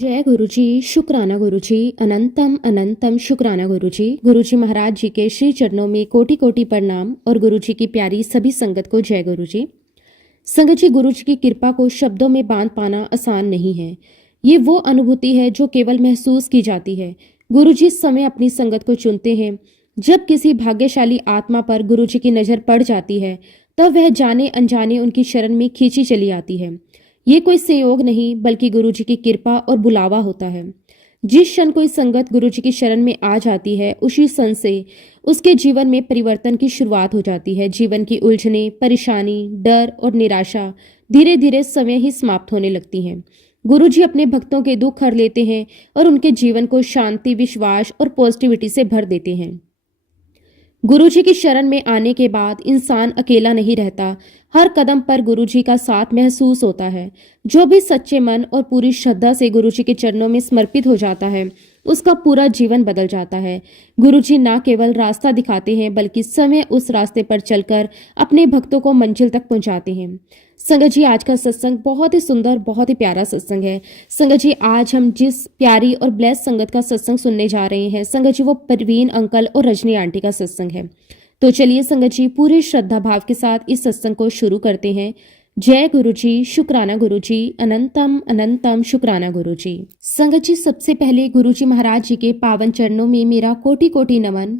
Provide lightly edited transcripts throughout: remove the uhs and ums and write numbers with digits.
जय गुरुजी, शुक्राना गुरुजी, अनंतम अनंतम शुक्राना गुरुजी। गुरुजी महाराज जी के श्री चरणों में कोटि कोटि प्रणाम और गुरुजी की प्यारी सभी संगत को जय गुरुजी। संगत जी, गुरुजी की कृपा को शब्दों में बांध पाना आसान नहीं है। ये वो अनुभूति है जो केवल महसूस की जाती है। गुरुजी इस समय अपनी संगत को चुनते हैं। जब किसी भाग्यशाली आत्मा पर गुरुजी की नजर पड़ जाती है तब वह जाने अनजाने उनकी शरण में खींची चली आती है। ये कोई संयोग नहीं बल्कि गुरुजी की कृपा और बुलावा होता है। जिस क्षण कोई संगत गुरुजी की शरण में आ जाती है उसी क्षण से उसके जीवन में परिवर्तन की शुरुआत हो जाती है। जीवन की उलझने, परेशानी, डर और निराशा धीरे धीरे समय ही समाप्त होने लगती हैं। गुरुजी अपने भक्तों के दुख हर लेते हैं और उनके जीवन को शांति, विश्वास और पॉजिटिविटी से भर देते हैं। गुरुजी की शरण में आने के बाद इंसान अकेला नहीं रहता। हर कदम पर गुरुजी का साथ महसूस होता है। जो भी सच्चे मन और पूरी श्रद्धा से गुरुजी के चरणों में समर्पित हो जाता है उसका पूरा जीवन बदल जाता है। गुरुजी ना केवल रास्ता दिखाते हैं बल्कि समय उस रास्ते पर चलकर अपने भक्तों को मंजिल तक पहुंचाते हैं। संगत जी, आज का सत्संग बहुत ही सुंदर, बहुत ही प्यारा सत्संग है। संगत जी, आज हम जिस प्यारी और ब्लेस संगत का सत्संग सुनने जा रहे हैं संगत जी, वो परवीन अंकल और रजनी आंटी का सत्संग है। तो चलिए संगत जी, पूरी श्रद्धा भाव के साथ इस सत्संग को शुरू करते हैं। जय गुरुजी, शुक्राना गुरुजी, अनंतम अनंतम शुक्राना गुरुजी। संगत जी, सबसे पहले गुरुजी महाराज जी के पावन चरणों में मेरा कोटि कोटि नमन,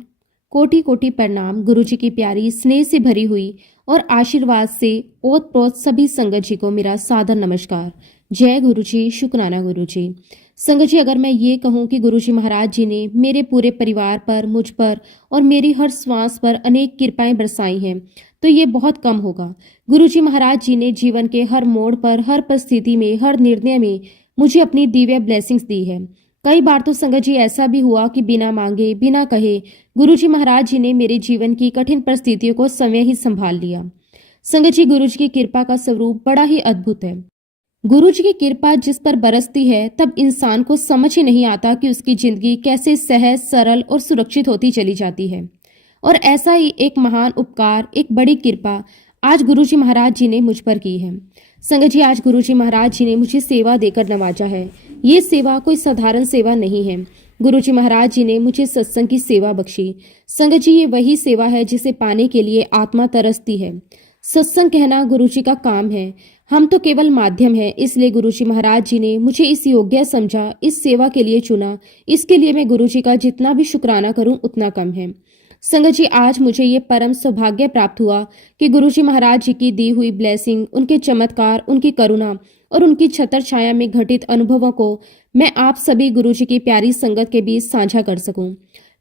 कोटि कोटि प्रणाम। गुरुजी की प्यारी स्नेह से भरी हुई और आशीर्वाद से ओत प्रोत सभी संगत जी को मेरा सादर नमस्कार। जय गुरुजी, शुक्राना गुरुजी। संगत जी, अगर मैं ये कहूँ कि गुरुजी महाराज जी ने मेरे पूरे परिवार पर, मुझ पर और मेरी हर श्वास पर अनेक कृपाएं बरसाई हैं तो ये बहुत कम होगा। गुरुजी महाराज जी ने जीवन के हर मोड़ पर, हर परिस्थिति में, हर निर्णय में मुझे अपनी दिव्य ब्लेसिंग्स दी है। कई बार तो संगत जी ऐसा भी हुआ कि बिना मांगे, बिना कहे गुरुजी महाराज जी ने मेरे जीवन की कठिन परिस्थितियों को समय ही संभाल लिया। संगत जी, गुरुजी की कृपा का स्वरूप बड़ा ही अद्भुत है। गुरुजी की कृपा जिस पर बरसती है तब इंसान को समझ ही नहीं आता कि उसकी जिंदगी कैसे सहज, सरल और सुरक्षित होती चली जाती है। और ऐसा ही एक महान उपकार, एक बड़ी कृपा आज गुरुजी महाराज जी ने मुझ पर की है। संगत जी, आज गुरुजी महाराज जी ने मुझे सेवा देकर नवाजा है। ये सेवा कोई साधारण सेवा नहीं है। गुरुजी महाराज जी ने मुझे सत्संग की सेवा बख्शी। संगत जी, ये वही सेवा है जिसे पाने के लिए आत्मा तरसती है। सत्संग कहना गुरुजी का काम है, हम तो केवल माध्यम है। इसलिए गुरुजी महाराज जी ने मुझे इस योग्य समझा, इस सेवा के लिए चुना। इसके लिए मैं गुरुजी का जितना भी शुक्राना करूं उतना कम है। संगत जी, आज मुझे ये परम सौभाग्य प्राप्त हुआ कि गुरुजी महाराज जी की दी हुई ब्लेसिंग, उनके चमत्कार, उनकी करुणा और उनकी छत्र छाया में घटित अनुभवों को मैं आप सभी गुरुजी की प्यारी संगत के बीच साझा कर सकूं।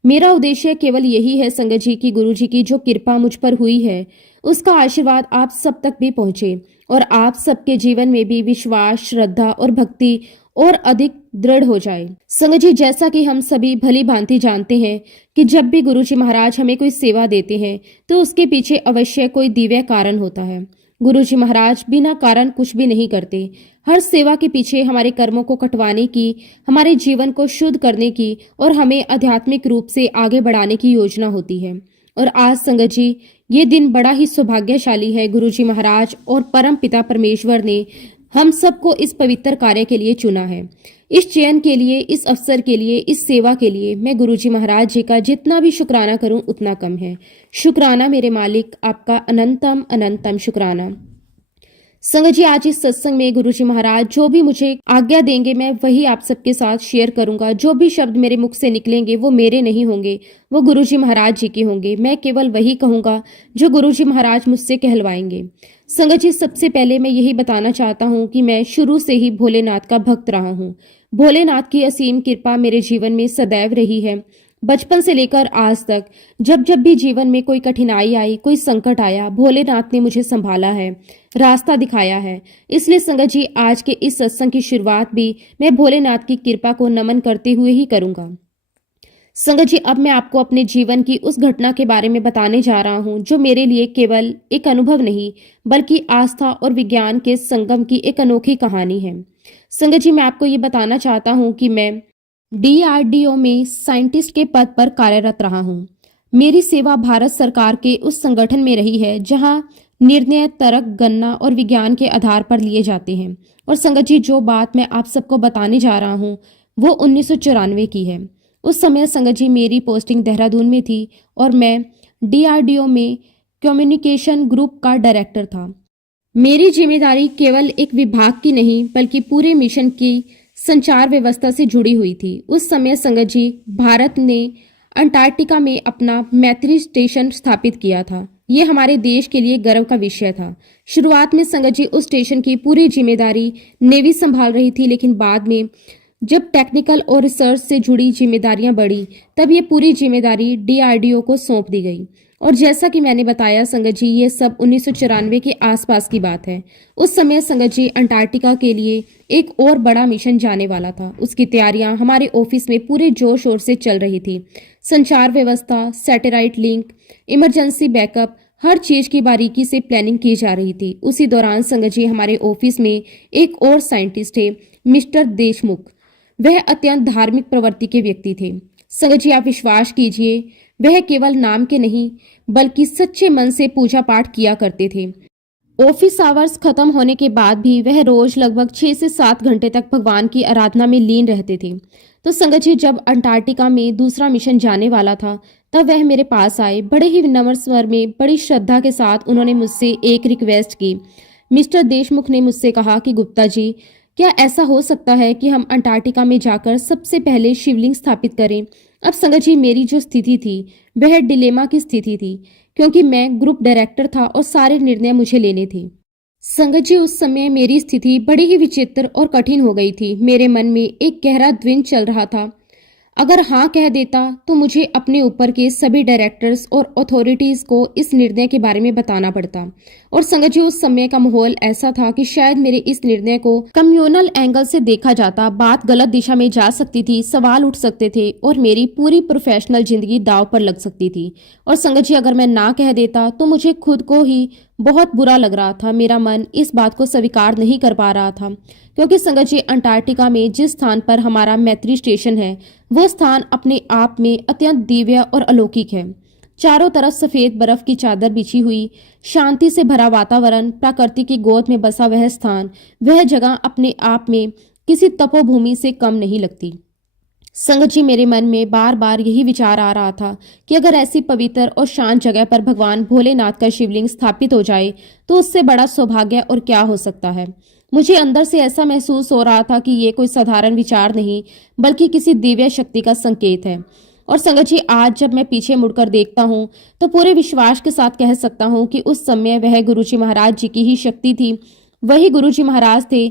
मेरा उद्देश्य केवल यही है संगत जी की गुरुजी की जो कृपा मुझ पर हुई है उसका आशीर्वाद आप सब तक भी पहुंचे और आप सबके जीवन में भी विश्वास, श्रद्धा और भक्ति और अधिक दृढ़ हो जाए। संगत जी, जैसा कि हम सभी भली भांति जानते हैं कि जब भी गुरुजी महाराज हमें कोई सेवा देते हैं तो उसके पीछे अवश्य कोई दिव्य कारण होता है। गुरुजी महाराज बिना कारण कुछ भी नहीं करते। हर सेवा के पीछे हमारे कर्मों को कटवाने की, हमारे जीवन को शुद्ध करने की और हमें आध्यात्मिक रूप से आगे बढ़ाने की योजना होती है। और आज संगत जी, ये दिन बड़ा ही सौभाग्यशाली है। गुरुजी महाराज और परम पिता परमेश्वर ने हम सबको इस पवित्र कार्य के लिए चुना है। इस चयन के लिए, इस अवसर के लिए, इस सेवा के लिए मैं गुरुजी महाराज जी का जितना भी शुक्राना करूं उतना कम है। शुक्राना मेरे मालिक, आपका अनंतम अनंतम शुक्राना। संगत जी, आज इस सत्संग में गुरुजी महाराज जो भी मुझे आज्ञा देंगे मैं वही आप सबके साथ शेयर करूंगा। जो भी शब्द मेरे मुख से निकलेंगे वो मेरे नहीं होंगे, वो गुरुजी महाराज जी के होंगे। मैं केवल वही कहूंगा जो गुरुजी महाराज मुझसे कहलवाएंगे। संगत जी, सबसे पहले मैं यही बताना चाहता हूँ कि मैं शुरू से ही भोलेनाथ का भक्त रहा हूँ। भोलेनाथ की असीम कृपा मेरे जीवन में सदैव रही है। बचपन से लेकर आज तक जब जब भी जीवन में कोई कठिनाई आई, कोई संकट आया, भोलेनाथ ने मुझे संभाला है, रास्ता दिखाया है। इसलिए संगत जी, आज के इस सत्संग की शुरुआत भी मैं भोलेनाथ की कृपा को नमन करते हुए ही करूंगा। संगत जी, अब मैं आपको अपने जीवन की उस घटना के बारे में बताने जा रहा हूं जो मेरे लिए केवल एक अनुभव नहीं बल्कि आस्था और विज्ञान के संगम की एक अनोखी कहानी है। संगत जी, मैं आपको ये बताना चाहता हूं कि मैं DRDO में साइंटिस्ट के पद पर कार्यरत रहा हूं। मेरी सेवा भारत सरकार के उस संगठन में रही है जहां निर्णय तर्क, गणना और विज्ञान के आधार पर लिए जाते हैं और संगत जी, जो बात मैं आप सबको बताने जा रहा हूँ वो 1994 की है। उस समय संगत जी मेरी पोस्टिंग देहरादून में थी और मैं DRDO में कम्युनिकेशन ग्रुप का डायरेक्टर था। मेरी जिम्मेदारी केवल एक विभाग की नहीं बल्कि पूरे मिशन की संचार व्यवस्था से जुड़ी हुई थी। उस समय संगत जी भारत ने अंटार्कटिका में अपना मैत्री स्टेशन स्थापित किया था। ये हमारे देश के लिए गर्व का विषय था। शुरुआत में संगत जी उस स्टेशन की पूरी जिम्मेदारी नेवी संभाल रही थी, लेकिन बाद में जब टेक्निकल और रिसर्च से जुड़ी जिम्मेदारियां बढ़ी तब ये पूरी जिम्मेदारी DRDO को सौंप दी गई। और जैसा कि मैंने बताया संगत जी, ये सब 1994 के आसपास की बात है। उस समय संगत जी अंटार्कटिका के लिए एक और बड़ा मिशन जाने वाला था। उसकी तैयारियां हमारे ऑफिस में पूरे जोर शोर से चल रही थी। संचार व्यवस्था, सैटेलाइट लिंक, इमरजेंसी बैकअप, हर चीज की बारीकी से प्लानिंग की जा रही थी। उसी दौरान संगत जी हमारे ऑफिस में एक और साइंटिस्ट थे, मिस्टर देशमुख। वह अत्यंत धार्मिक प्रवृत्ति के व्यक्ति थे। संगत जी आप विश्वास कीजिए, वह केवल नाम के नहीं बल्कि सच्चे मन से पूजा पाठ किया करते थे। ऑफिस आवर्स खत्म होने के बाद भी वह रोज लगभग 6 से 7 घंटे तक भगवान की आराधना में लीन रहते थे। तो संगत जी जब अंटार्कटिका में दूसरा मिशन जाने वाला था तब वह मेरे पास आए। बड़े ही विनम्र स्वर में, बड़ी श्रद्धा के साथ उन्होंने मुझसे एक रिक्वेस्ट की। मिस्टर देशमुख ने मुझसे कहा कि गुप्ता जी, क्या ऐसा हो सकता है कि हम अंटार्कटिका में जाकर सबसे पहले शिवलिंग स्थापित करें? अब संगत जी मेरी जो स्थिति थी वह डिलेमा की स्थिति थी, क्योंकि मैं ग्रुप डायरेक्टर था और सारे निर्णय मुझे लेने थे। संगत जी उस समय मेरी स्थिति बड़ी ही विचित्र और कठिन हो गई थी। मेरे मन में एक गहरा द्वंद्व चल रहा था। अगर हाँ कह देता तो मुझे अपने ऊपर के सभी डायरेक्टर्स और अथॉरिटीज को इस निर्णय के बारे में बताना पड़ता। और संगत जी उस समय का माहौल ऐसा था कि शायद मेरे इस निर्णय को कम्युनल एंगल से देखा जाता, बात गलत दिशा में जा सकती थी, सवाल उठ सकते थे और मेरी पूरी प्रोफेशनल जिंदगी दांव पर लग सकती थी। और संगत जी अगर मैं ना कह देता तो मुझे खुद को ही बहुत बुरा लग रहा था। मेरा मन इस बात को स्वीकार नहीं कर पा रहा था, क्योंकि संगत जी अंटार्कटिका में जिस स्थान पर हमारा मैत्री स्टेशन है वो स्थान अपने आप में अत्यंत दिव्य और अलौकिक है। चारों तरफ सफेद बर्फ की चादर बिछी हुई, शांति से भरा वातावरण, प्रकृति की गोद में बसा वह स्थान, वह जगह अपने आप में किसी तपोभूमि से कम नहीं लगती। संगत जी मेरे मन में बार बार यही विचार आ रहा था कि अगर ऐसी पवित्र और शांत जगह पर भगवान भोलेनाथ का शिवलिंग स्थापित हो जाए तो उससे बड़ा सौभाग्य और क्या हो सकता है। मुझे अंदर से ऐसा महसूस हो रहा था कि ये कोई साधारण विचार नहीं बल्कि किसी दिव्य शक्ति का संकेत है। और संगत जी आज जब मैं पीछे मुड़कर देखता हूँ तो पूरे विश्वास के साथ कह सकता हूँ कि उस समय वह गुरुजी महाराज जी की ही शक्ति थी। वही गुरुजी महाराज थे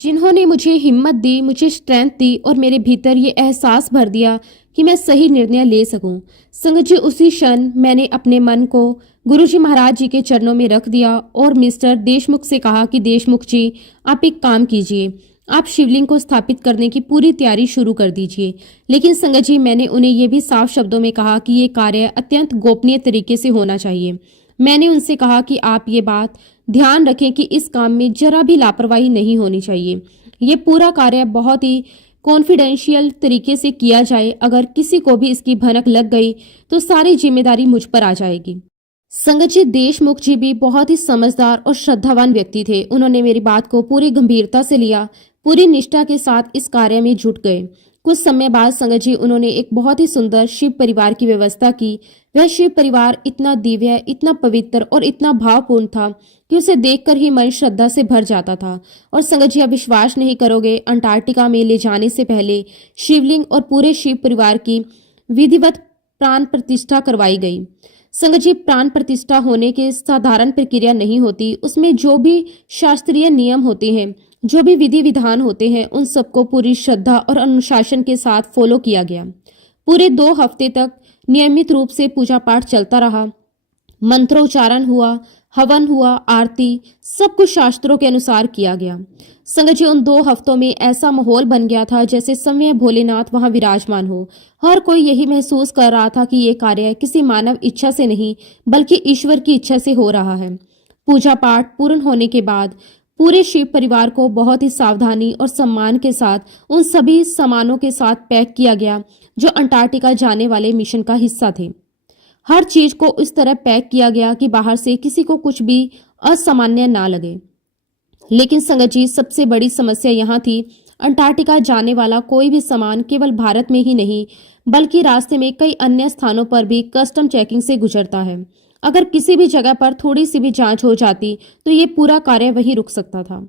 जिन्होंने मुझे हिम्मत दी, मुझे स्ट्रेंथ दी और मेरे भीतर ये एहसास भर दिया कि मैं सही निर्णय ले सकूं। संगत जी उसी क्षण मैंने अपने मन को गुरुजी महाराज जी के चरणों में रख दिया और मिस्टर देशमुख से कहा कि देशमुख जी आप एक काम कीजिए, आप शिवलिंग को स्थापित करने की पूरी तैयारी शुरू कर दीजिए। लेकिन संगत जी मैंने उन्हें यह भी साफ शब्दों में कहा कि ये कार्य अत्यंत गोपनीय तरीके से होना चाहिए। मैंने उनसे कहा कि आप ये बात ध्यान रखें कि इस काम में जरा भी लापरवाही नहीं होनी चाहिए। ये पूरा कार्य बहुत ही कॉन्फिडेंशियल तरीके से किया जाए। अगर किसी को भी इसकी भनक लग गई तो सारी जिम्मेदारी मुझ पर आ जाएगी। संगत जी देशमुख जी भी बहुत ही समझदार और श्रद्धावान व्यक्ति थे। उन्होंने मेरी बात को पूरी गंभीरता से लिया, पूरी निष्ठा के साथ इस कार्य में जुट गए। कुछ समय बाद संगत जी उन्होंने एक बहुत ही सुंदर शिव परिवार की व्यवस्था की। वह शिव परिवार इतना दिव्य, इतना पवित्र और इतना भावपूर्ण था कि उसे देखकर ही मन श्रद्धा से भर जाता था। और संगत जी आप विश्वास नहीं करोगे, अंटार्कटिका में ले जाने से पहले शिवलिंग और पूरे शिव परिवार की विधिवत प्राण प्रतिष्ठा करवाई गई। संगत जी प्राण प्रतिष्ठा होने की साधारण प्रक्रिया नहीं होती, उसमें जो भी शास्त्रीय नियम होते हैं, जो भी विधि विधान होते हैं, उन सबको पूरी श्रद्धा और अनुशासन के साथ फॉलो किया गया। पूरे 2 हफ्ते तक नियमित रूप से पूजा पाठ चलता रहा, मंत्रोच्चारण हुआ, हवन हुआ, आरती, सब कुछ शास्त्रों के अनुसार किया गया। संगत जी उन 2 हफ्तों में ऐसा माहौल बन गया था जैसे स्वयं भोलेनाथ वहां विराजमान हो। हर कोई यही महसूस कर रहा था कि ये कार्य किसी मानव इच्छा से नहीं बल्कि ईश्वर की इच्छा से हो रहा है। पूजा पाठ पूर्ण होने के बाद पूरे शिव परिवार को बहुत ही सावधानी और सम्मान के साथ उन सभी सामानों के साथ पैक किया गया जो अंटार्कटिका जाने वाले मिशन का हिस्सा थे। हर चीज को इस तरह पैक किया गया कि बाहर से किसी को कुछ भी असामान्य ना लगे। लेकिन संगत जी, सबसे बड़ी समस्या यहाँ थी, अंटार्कटिका जाने वाला कोई भी सामान केवल भारत में ही नहीं बल्कि रास्ते में कई अन्य स्थानों पर भी कस्टम चेकिंग से गुजरता है। अगर किसी भी जगह पर थोड़ी सी भी जांच हो जाती तो ये पूरा कार्य वहीं रुक सकता था।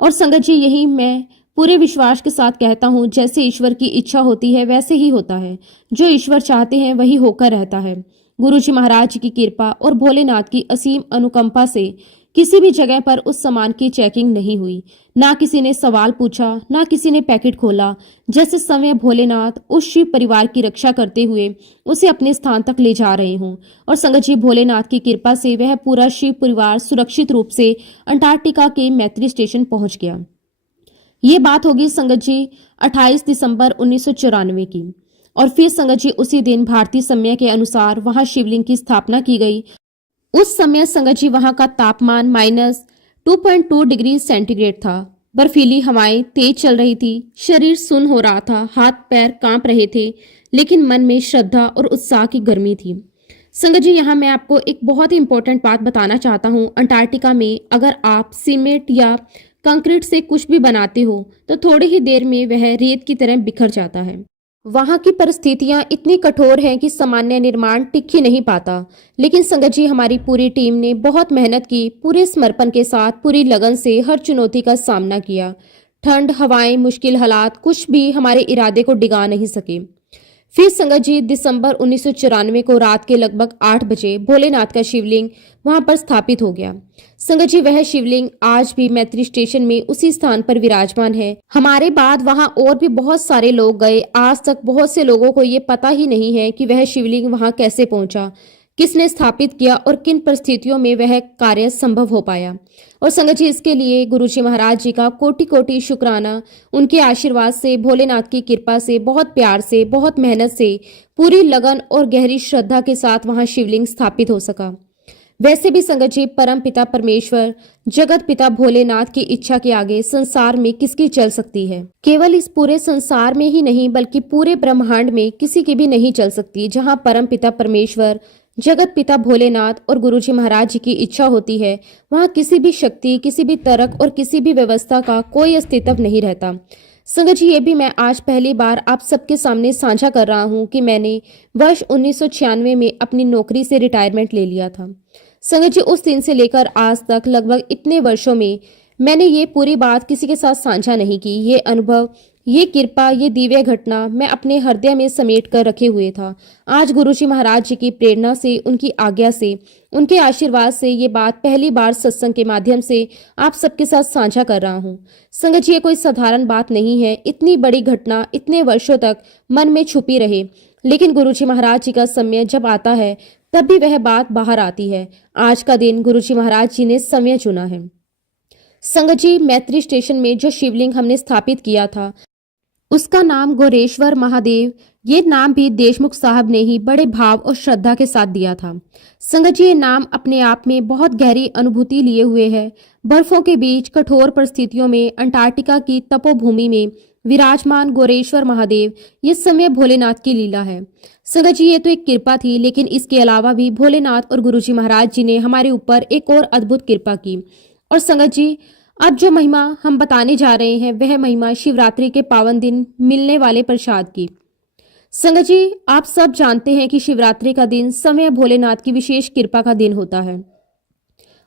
और संगत जी, यही मैं पूरे विश्वास के साथ कहता हूँ, जैसे ईश्वर की इच्छा होती है वैसे ही होता है। जो ईश्वर चाहते हैं वही होकर रहता है। गुरुजी महाराज जी की कृपा और भोलेनाथ की असीम अनुकंपा से किसी भी जगह पर उस सामान की चेकिंग नहीं हुई। ना किसी ने सवाल पूछा, ना किसी ने पैकेट खोला। जैसे समय भोलेनाथ उस शिव परिवार की रक्षा करते हुए उसे अपने स्थान तक ले जा रहे हों। और संगत जी, भोलेनाथ की कृपा से वह पूरा शिव परिवार सुरक्षित रूप से अंटार्कटिका के मैत्री स्टेशन पहुंच गया। ये बात होगी संगत जी 28 दिसंबर 1994 की। और फिर संगत जी, उसी दिन भारतीय समय के अनुसार वहां शिवलिंग की स्थापना की गई। उस समय संगत जी, वहां का तापमान -2.2 डिग्री सेंटीग्रेड था। बर्फीली हवाएं तेज चल रही थी, शरीर सुन्न हो रहा था, हाथ पैर कांप रहे थे, लेकिन मन में श्रद्धा और उत्साह की गर्मी थी। संगत जी, यहाँ मैं आपको एक बहुत ही इंपॉर्टेंट बात बताना चाहता हूँ। अंटार्कटिका में अगर आप सीमेंट या कंक्रीट से कुछ भी बनाते हो तो थोड़ी ही देर में वह रेत की तरह बिखर जाता है। वहां की परिस्थितियां इतनी कठोर हैं कि सामान्य निर्माण टिक ही नहीं पाता। लेकिन संगत जी, हमारी पूरी टीम ने बहुत मेहनत की, पूरे समर्पण के साथ, पूरी लगन से हर चुनौती का सामना किया। ठंड, हवाएं, मुश्किल हालात कुछ भी हमारे इरादे को डिगा नहीं सके। फिर संगत जी, दिसंबर 1994 को रात के लगभग 8 बजे भोलेनाथ का शिवलिंग वहां पर स्थापित हो गया। संगत जी, वह शिवलिंग आज भी मैत्री स्टेशन में उसी स्थान पर विराजमान है। हमारे बाद वहां और भी बहुत सारे लोग गए। आज तक बहुत से लोगों को ये पता ही नहीं है कि वह शिवलिंग वहां कैसे पहुंचा, किसने स्थापित किया और किन परिस्थितियों में वह कार्य संभव हो पाया। और संगत जी, इसके लिए गुरुजी महाराज जी का कोटि कोटि शुक्राना। उनके आशीर्वाद से, भोलेनाथ की कृपा से, बहुत प्यार से, बहुत मेहनत से, पूरी लगन और गहरी श्रद्धा के साथ वहां शिवलिंग स्थापित हो सका। वैसे भी संगत जी, परम पिता परमेश्वर, जगत पिता भोलेनाथ की इच्छा के आगे संसार में किसकी चल सकती है। केवल इस पूरे संसार में ही नहीं बल्कि पूरे ब्रह्मांड में किसी की भी नहीं चल सकती। जहाँ परम पिता परमेश्वर, जगत पिता भोलेनाथ और गुरुजी महाराज जी की इच्छा होती है, वहाँ किसी भी शक्ति, किसी भी तर्क और किसी भी व्यवस्था का कोई अस्तित्व नहीं रहता। संगत जी, ये भी मैं आज पहली बार आप सबके सामने साझा कर रहा हूँ कि मैंने वर्ष 1996 में अपनी नौकरी से रिटायरमेंट ले लिया था। संगत जी, उस दिन से लेकर आज तक लगभग इतने वर्षों में मैंने ये पूरी बात किसी के साथ साझा नहीं की। ये अनुभव, ये कृपा, ये दिव्य घटना मैं अपने हृदय में समेट कर रखे हुए था। आज गुरुजी महाराज जी की प्रेरणा से, उनकी आज्ञा से, उनके आशीर्वाद से ये बात पहली बार सत्संग के माध्यम से आप सबके साथ साझा कर रहा हूँ। संगत जी, ये कोई साधारण बात नहीं है। इतनी बड़ी घटना इतने वर्षों तक मन में छुपी रहे, लेकिन गुरुजी महाराज जी का समय जब आता है तब भी वह बात बाहर आती है। आज का दिन गुरुजी महाराज जी ने समय चुना है। संगत जी, मैत्री स्टेशन में जो शिवलिंग हमने स्थापित किया था उसका नाम गोरेश्वर महादेव, ये नाम भी देशमुख साहब ने ही बड़े भाव और श्रद्धा के साथ दिया था। संगत जी, ये नाम अपने आप में बहुत गहरी अनुभूति लिए हुए है। बर्फों के बीच कठोर परिस्थितियों में अंटार्कटिका की तपोभूमि में विराजमान गोरेश्वर महादेव, ये समय भोलेनाथ की लीला है। संगत जी, ये तो एक कृपा थी, लेकिन इसके अलावा भी भोलेनाथ और गुरुजी महाराज जी ने हमारे ऊपर एक और अद्भुत कृपा की। और संगत जी, अब जो महिमा हम बताने जा रहे हैं वह महिमा शिवरात्रि के पावन दिन मिलने वाले प्रसाद की। संगत जी, आप सब जानते हैं कि शिवरात्रि का दिन समय भोलेनाथ की विशेष कृपा का दिन होता है।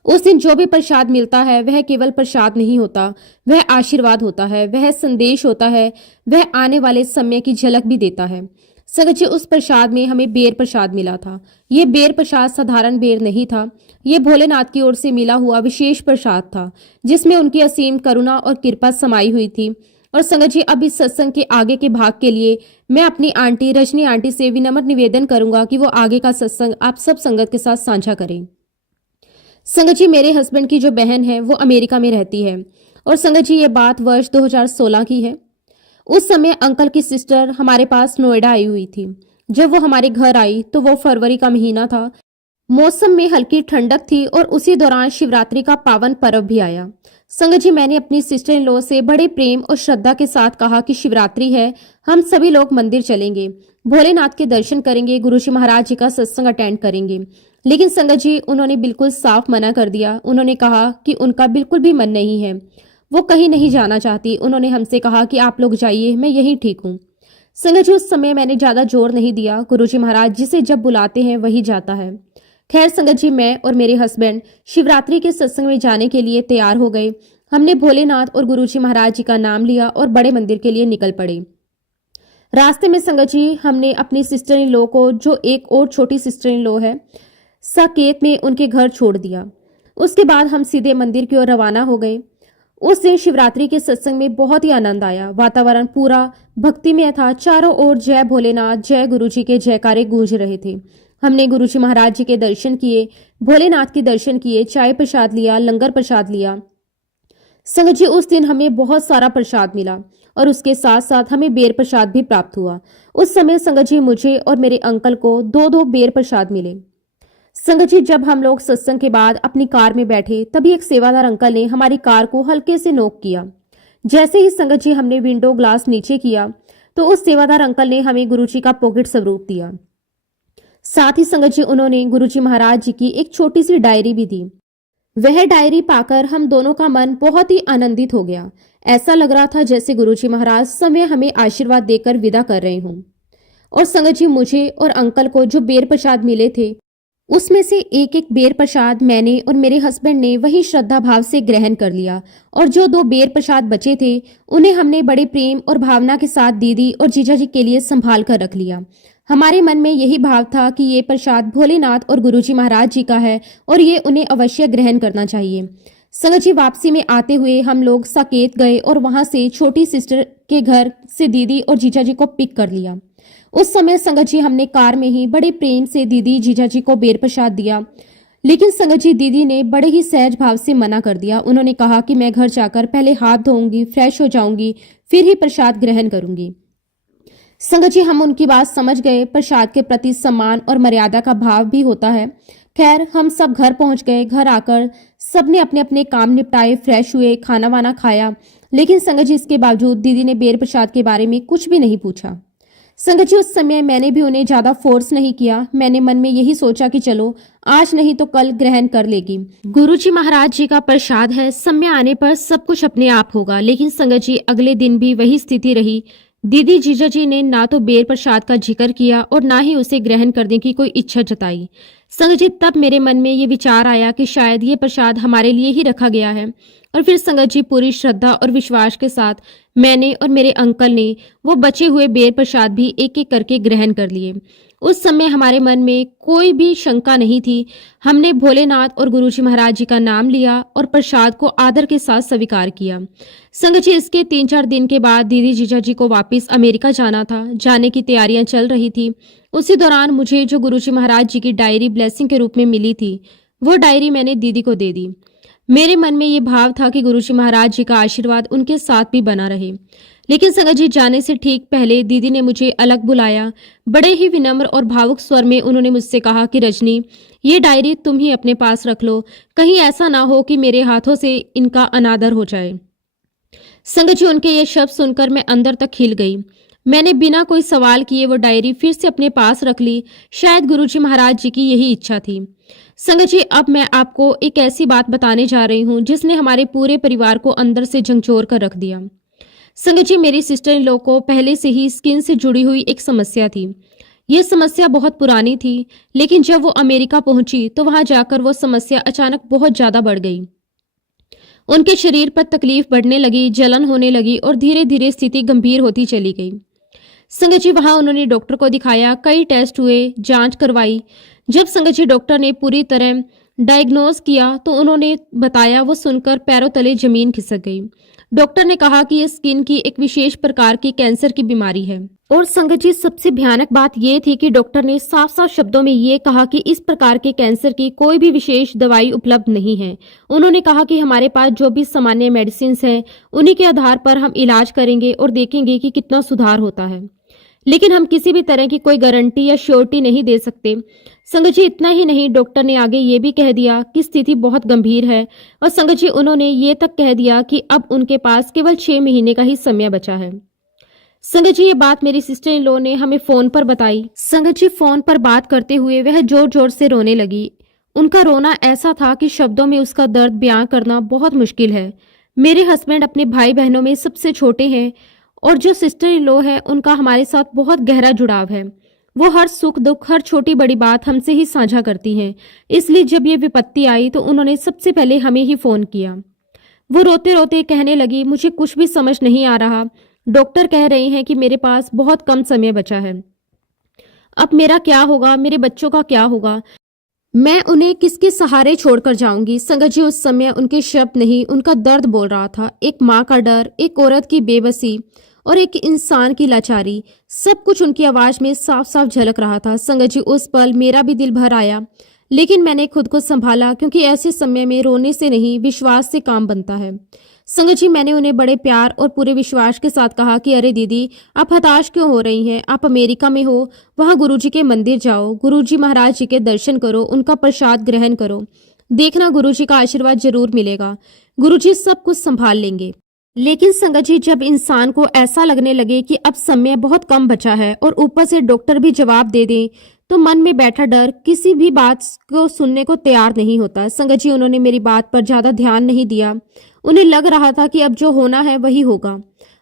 उस दिन जो भी प्रसाद मिलता है वह केवल प्रसाद नहीं होता, वह आशीर्वाद होता है, वह संदेश होता है, वह आने वाले समय की झलक भी देता है। संगत जी, उस प्रसाद में हमें बेर प्रसाद मिला था। ये बेर प्रसाद साधारण बेर नहीं था, ये भोलेनाथ की ओर से मिला हुआ विशेष प्रसाद था, जिसमें उनकी असीम करुणा और कृपा समाई हुई थी। और संगत जी, अब इस सत्संग के आगे के भाग के लिए मैं अपनी आंटी रजनी आंटी से विनम्र निवेदन करूंगा कि वो आगे का सत्संग आप सब संगत के साथ साझा करें। संगत जी, मेरे हस्बैंड की जो बहन है वो अमेरिका में रहती है। और संगत जी, ये बात वर्ष 2016 की है। उस समय अंकल की सिस्टर हमारे पास नोएडा आई हुई थी। जब वो हमारे घर आई तो वो फरवरी का महीना था। मौसम में हल्की ठंडक थी और उसी दौरान शिवरात्रि का पावन पर्व भी आया। संगत जी, मैंने अपनी सिस्टर इन लॉ से बड़े प्रेम और श्रद्धा के साथ कहा कि शिवरात्रि है, हम सभी लोग मंदिर चलेंगे, भोलेनाथ के दर्शन करेंगे, गुरुजी महाराज जी का सत्संग अटेंड करेंगे। लेकिन संगत जी उन्होंने बिल्कुल साफ मना कर दिया। उन्होंने कहा कि उनका बिल्कुल भी मन नहीं है, वो कहीं नहीं जाना चाहती। उन्होंने हमसे कहा कि आप लोग जाइए, मैं यहीं ठीक हूँ। संगत जी उस समय मैंने ज्यादा जोर नहीं दिया। गुरुजी महाराज जिसे जब बुलाते हैं वही जाता है। खैर संगत जी, मैं और मेरे हस्बैंड शिवरात्रि के सत्संग में जाने के लिए तैयार हो गए। हमने भोलेनाथ और गुरुजी महाराज जी का नाम लिया और बड़े मंदिर के लिए निकल पड़े। रास्ते में संगत जी हमने अपनी सिस्टर इन लॉ को, जो एक और छोटी सिस्टर इन लॉ है, साकेत में उनके घर छोड़ दिया। उसके बाद हम सीधे मंदिर की ओर रवाना हो गए। उस दिन शिवरात्रि के सत्संग में बहुत ही आनंद आया। वातावरण पूरा भक्तिमय था। चारों ओर जय भोलेनाथ, जय गुरुजी के जयकारे गूंज रहे थे। हमने गुरुजी महाराज जी के दर्शन किए, भोलेनाथ के दर्शन किए, चाय प्रसाद लिया, लंगर प्रसाद लिया। संगत जी उस दिन हमें बहुत सारा प्रसाद मिला और उसके साथ साथ हमें बेर प्रसाद भी प्राप्त हुआ। उस समय संगत जी मुझे और मेरे अंकल को दो दो बेर प्रसाद मिले। संगत जी जब हम लोग सत्संग के बाद अपनी कार में बैठे, तभी एक सेवादार अंकल ने हमारी कार को हल्के से नोक किया। जैसे ही संगत जी हमने विंडो ग्लास नीचे किया तो उस सेवादार अंकल ने हमें गुरुजी का पॉकेट स्वरूप दिया। साथ ही संगत जी उन्होंने गुरुजी महाराज जी की एक छोटी सी डायरी भी दी। वह डायरी पाकर हम दोनों का मन बहुत ही आनंदित हो गया। ऐसा लग रहा था जैसे गुरुजी महाराज समय हमें आशीर्वाद देकर विदा कर रहे हों। और संगत जी मुझे और अंकल को जो बेर प्रसाद मिले थे, उसमें से एक एक बेर प्रसाद मैंने और मेरे हस्बैंड ने वही श्रद्धा भाव से ग्रहण कर लिया। और जो दो बेर प्रसाद बचे थे उन्हें हमने बड़े प्रेम और भावना के साथ दीदी और जीजा जी के लिए संभाल कर रख लिया। हमारे मन में यही भाव था कि ये प्रसाद भोलेनाथ और गुरुजी महाराज जी का है और ये उन्हें अवश्य ग्रहण करना चाहिए। संगत जी वापसी में आते हुए हम लोग साकेत गए और वहां से छोटी सिस्टर के घर से दीदी और जीजा जी को पिक कर लिया। उस समय संगत जी हमने कार में ही बड़े प्रेम से दीदी जीजा जी को बेर प्रसाद दिया, लेकिन संगत जी दीदी ने बड़े ही सहज भाव से मना कर दिया। उन्होंने कहा कि मैं घर जाकर पहले हाथ धोऊंगी, फ्रेश हो जाऊंगी, फिर ही प्रसाद ग्रहण करूंगी। संगत जी हम उनकी बात समझ गए। प्रसाद के प्रति सम्मान और मर्यादा का भाव भी होता है। खैर हम सब घर पहुंच गए। घर आकर सबने अपने अपने काम निपटाए, फ्रेश हुए, खाना वाना खाया। लेकिन संगत जी इसके बावजूद दीदी ने बेर प्रसाद के बारे में कुछ भी नहीं पूछा। संगत जी उस समय मैंने भी उन्हें ज्यादा फोर्स नहीं किया। मैंने मन में यही सोचा कि चलो आज नहीं तो कल ग्रहण कर लेगी। गुरुजी महाराज जी का प्रसाद है, समय आने पर सब कुछ अपने आप होगा। लेकिन संगत जी अगले दिन भी वही स्थिति रही। दीदी जीजा जी ने ना तो बेर प्रसाद का जिक्र किया और ना ही उसे ग्रहण करने की कोई इच्छा जताई। संगत जी तब मेरे मन में ये विचार आया कि शायद ये प्रसाद हमारे लिए ही रखा गया है। और फिर संगत जी पूरी श्रद्धा और विश्वास के साथ मैंने और मेरे अंकल ने वो बचे हुए बेर प्रसाद भी एक एक करके ग्रहण कर लिए। उस समय हमारे मन में कोई भी शंका नहीं थी। हमने भोलेनाथ और गुरुजी महाराज जी का नाम लिया और प्रसाद को आदर के साथ स्वीकार किया। संगत जी इसके 3-4 दिन के बाद दीदी जीजा जी को वापस अमेरिका जाना था। जाने की तैयारियां चल रही थी। उसी दौरान मुझे जो गुरुजी महाराज जी की डायरी ब्लेसिंग के रूप में मिली थी, वो डायरी मैंने दीदी को दे दी। मेरे मन में ये भाव था कि गुरुजी महाराज जी का आशीर्वाद उनके साथ भी बना रहे। लेकिन संगत जी जाने से ठीक पहले दीदी ने मुझे अलग बुलाया। बड़े ही विनम्र और भावुक स्वर में उन्होंने मुझसे कहा कि रजनी, ये डायरी तुम ही अपने पास रख लो, कहीं ऐसा ना हो कि मेरे हाथों से इनका अनादर हो जाए। संगत जी उनके ये शब्द सुनकर मैं अंदर तक हिल गई। मैंने बिना कोई सवाल किए वो डायरी फिर से अपने पास रख ली। शायद गुरुजी महाराज जी की यही इच्छा थी। संगत जी अब मैं आपको एक ऐसी बात बताने जा रही हूँ जिसने हमारे पूरे परिवार को अंदर से झंझोर कर रख दिया। संगत जी मेरी सिस्टर इन लॉ को पहले से ही स्किन से जुड़ी हुई एक समस्या थी। ये समस्या बहुत पुरानी थी, लेकिन जब वो अमेरिका पहुंची तो वहां जाकर वो समस्या अचानक बहुत ज्यादा बढ़ गई। उनके शरीर पर तकलीफ बढ़ने लगी, जलन होने लगी और धीरे धीरे स्थिति गंभीर होती चली गई। संगत जी वहां उन्होंने डॉक्टर को दिखाया, कई टेस्ट हुए, जांच करवाई। जब संगत जी डॉक्टर ने पूरी तरह डायग्नोज किया तो उन्होंने बताया, वो सुनकर पैरों तले जमीन खिसक गई। डॉक्टर ने कहा कि ये स्किन की एक विशेष प्रकार की कैंसर की बीमारी है। और संगत जी सबसे भयानक बात यह थी कि डॉक्टर ने साफ साफ शब्दों में ये कहा कि इस प्रकार के कैंसर की कोई भी विशेष दवाई उपलब्ध नहीं है। उन्होंने कहा कि हमारे पास जो भी सामान्य मेडिसिन हैं उन्हीं के आधार पर हम इलाज करेंगे और देखेंगे कि कितना सुधार होता है, लेकिन हम किसी भी तरह की कोई गारंटी या श्योरिटी नहीं दे सकते। संगत जी इतना ही नहीं, डॉक्टर ने आगे ये भी कह दिया कि स्थिति बहुत गंभीर है। और संगत जी उन्होंने ये तक कह दिया कि अब उनके पास केवल 6 महीने का ही समय बचा है। संगत जी, ये बात मेरी सिस्टर इन लॉ ने हमें फोन पर बताई। संगत जी, फोन पर बात करते हुए वह जोर जोर से रोने लगी। उनका रोना ऐसा था कि शब्दों में उसका दर्द बयां करना बहुत मुश्किल है। मेरे हस्बैंड अपने भाई बहनों में सबसे छोटे हैं और जो सिस्टर इन लॉ है उनका हमारे साथ बहुत गहरा जुड़ाव है। वो हर सुख दुख, हर छोटी बड़ी बात हमसे ही साझा करती हैं। इसलिए जब ये विपत्ति आई तो उन्होंने सबसे पहले हमें ही फोन किया। वो रोते रोते कहने लगी, मुझे कुछ भी समझ नहीं आ रहा। डॉक्टर कह रहे हैं कि मेरे पास बहुत कम समय बचा है। अब मेरा क्या होगा, मेरे बच्चों का क्या होगा, मैं उन्हें किसके सहारे छोड़कर जाऊंगी। संगत जी, उस समय उनके शब्द नहीं, उनका दर्द बोल रहा था। एक माँ का डर, एक औरत की बेबसी और एक इंसान की लाचारी, सब कुछ उनकी आवाज में साफ साफ झलक रहा था। संगत जी, उस पल मेरा भी दिल भर आया, लेकिन मैंने खुद को संभाला, क्योंकि ऐसे समय में रोने से नहीं, विश्वास से काम बनता है। संगत जी, मैंने उन्हें बड़े प्यार और पूरे विश्वास के साथ कहा कि अरे दीदी, आप हताश क्यों हो रही हैं? आप अमेरिका में हो, वहां गुरुजी के मंदिर जाओ, गुरुजी महाराज जी के दर्शन करो, उनका प्रसाद ग्रहण करो, देखना गुरुजी का आशीर्वाद जरूर मिलेगा, गुरुजी सब कुछ संभाल लेंगे। लेकिन संगत जी, जब इंसान को ऐसा लगने लगे कि अब समय बहुत कम बचा है और ऊपर से डॉक्टर भी जवाब दे दें, तो मन में बैठा डर किसी भी बात को सुनने को तैयार नहीं होता। संगत जी, उन्होंने मेरी बात पर ज्यादा ध्यान नहीं दिया। उन्हें लग रहा था कि अब जो होना है वही होगा।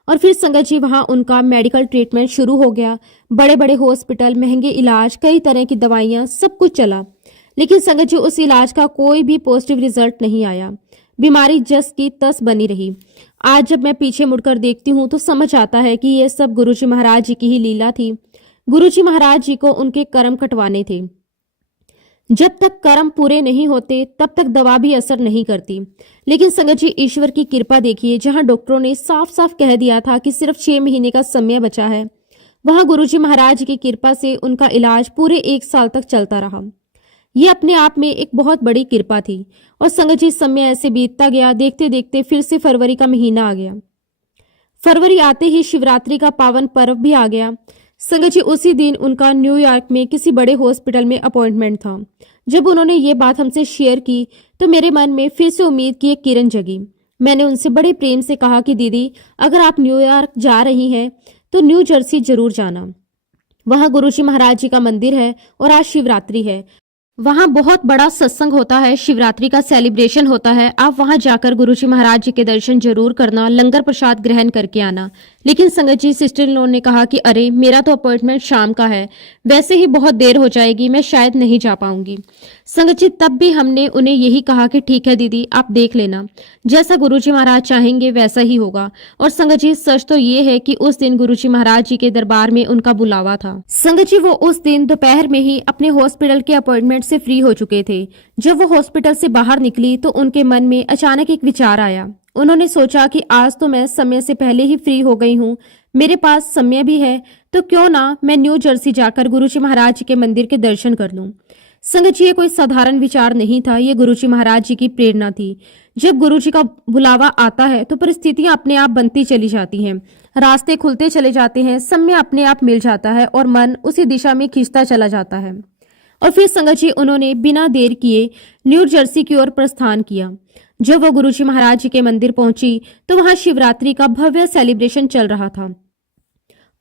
और फिर संगत जी, वहां उनका मेडिकल ट्रीटमेंट शुरू हो गया। बड़े बड़े हॉस्पिटल, महंगे इलाज, कई तरह की दवाइयां, सब कुछ चला। लेकिन संगत जी, उस इलाज का कोई भी पॉजिटिव रिजल्ट नहीं आया। बीमारी जस की तस बनी रही। आज जब मैं पीछे मुड़कर देखती हूँ तो समझ आता है कि ये सब गुरुजी महाराज जी की ही लीला थी। गुरुजी महाराज जी को उनके कर्म कटवाने थे। जब तक कर्म पूरे नहीं होते तब तक दवा भी असर नहीं करती। लेकिन संगत जी, ईश्वर की कृपा देखिए, जहां डॉक्टरों ने साफ साफ कह दिया था कि सिर्फ 6 महीने का समय बचा है, वहां गुरुजी महाराज की कृपा से उनका इलाज पूरे 1 साल तक चलता रहा। ये अपने आप में एक बहुत बड़ी कृपा थी। और संगत जी, समय ऐसे बीतता गया, देखते देखते फिर से फरवरी का महीना आ गया। फरवरी आते ही शिवरात्रि का पावन पर्व भी आ गया। संगत जी, उसी दिन उनका न्यूयॉर्क में किसी बड़े हॉस्पिटल में अपॉइंटमेंट था। जब उन्होंने ये बात हमसे शेयर की तो मेरे मन में फिर से उम्मीद की एक किरण जगी। मैंने उनसे बड़े प्रेम से कहा कि दीदी, अगर आप न्यूयॉर्क जा रही हैं तो न्यू जर्सी जरूर जाना। वहां गुरुजी महाराज जी का मंदिर है और आज शिवरात्रि है। वहां बहुत बड़ा सत्संग होता है, शिवरात्रि का सेलिब्रेशन होता है। आप वहां जाकर गुरुजी महाराज जी के दर्शन जरूर करना, लंगर प्रसाद ग्रहण करके आना। लेकिन संगत जी, सिस्टर इन लॉ ने कहा कि अरे, मेरा तो अपॉइंटमेंट शाम का है, वैसे ही बहुत देर हो जाएगी, मैं शायद नहीं जा पाऊंगी। संगत जी, तब भी हमने उन्हें यही कहा कि ठीक है दीदी, आप देख लेना, जैसा गुरुजी महाराज चाहेंगे वैसा ही होगा। और संगत जी, सच तो ये है कि उस दिन गुरुजी महाराज जी के दरबार में उनका बुलावा था। संगत जी, वो उस दिन दोपहर में ही अपने हॉस्पिटल के अपॉइंटमेंट से फ्री हो चुके थे। जब वो हॉस्पिटल से बाहर निकली तो उनके मन में अचानक एक विचार आया। उन्होंने सोचा कि आज तो मैं समय से पहले ही फ्री हो गई हूँ, मेरे पास समय भी है, तो क्यों ना मैं न्यू जर्सी जाकर गुरुजी महाराज जी के मंदिर के दर्शन कर लूं। संगत जी, ये कोई साधारण विचार नहीं था, ये गुरुजी महाराज जी की प्रेरणा थी। जब गुरुजी का बुलावा आता है तो परिस्थितियां अपने आप बनती चली जाती हैं, रास्ते खुलते चले जाते हैं, समय अपने आप मिल जाता है और मन उसी दिशा में खींचता चला जाता है। और फिर संगत जी, उन्होंने बिना देर किए न्यू जर्सी की ओर प्रस्थान किया। जब वो गुरुजी महाराज जी के मंदिर पहुंची तो वहां शिवरात्रि का भव्य सेलिब्रेशन चल रहा था।